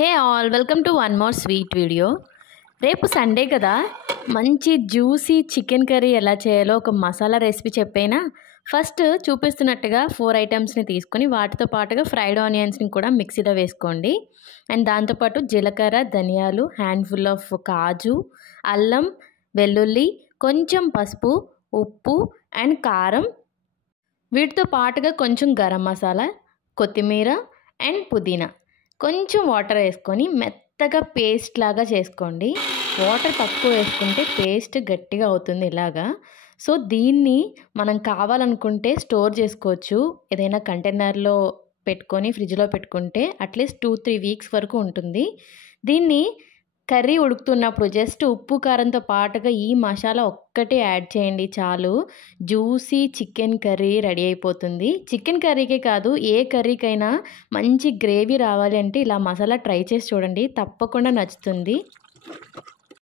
Hey all welcome to one more sweet video. రేపు Sunday కదా, మంచి జ్యూసీ చికెన్ కర్రీ ఎలా చేయాలో ఒక మసాలా రెసిపీ చెప్పేనా. ఫస్ట్ చూపిస్తున్నట్టుగా 4 ఐటమ్స్ని తీసుకొని వాటితో పాటుగా ఫ్రైడ్ ఆనియన్స్ని కూడా మిక్సీలో వేసుకోండి. అండ్ దాంతోపాటు జీలకర్ర, ధనియాలు, హ్యాండ్ఫుల్ ఆఫ్ కాజు, అల్లం, వెల్లుల్లి, కొంచెం పసుపు, ఉప్పు అండ్ కారం. వీటితో పాటుగా కొంచెం గరం మసాలా, కొత్తిమీర అండ్ పుదీనా, కొంచెం వాటర్ వేసుకొని మెత్తగా పేస్ట్ లాగా చేసుకోండి. వాటర్ తక్కువ వేసుకుంటే పేస్ట్ గట్టిగా అవుతుంది ఇలాగా. సో దీన్ని మనం కావాలనుకుంటే స్టోర్ చేసుకోవచ్చు. ఏదైనా కంటైనర్లో పెట్టుకొని ఫ్రిడ్జ్లో పెట్టుకుంటే అట్లీస్ట్ 2-3 వీక్స్ వరకు ఉంటుంది. దీన్ని కర్రీ ఉడుకుతున్నప్పుడు జస్ట్ ఉప్పు కారంతో పాటుగా ఈ మసాలా ఒక్కటే యాడ్ చేయండి చాలు. జ్యూసీ చికెన్ కర్రీ రెడీ అయిపోతుంది. చికెన్ కర్రీకే కాదు, ఏ కర్రీకైనా మంచి గ్రేవీ రావాలి అంటే ఇలా మసాలా ట్రై చేసి చూడండి, తప్పకుండా నచ్చుతుంది.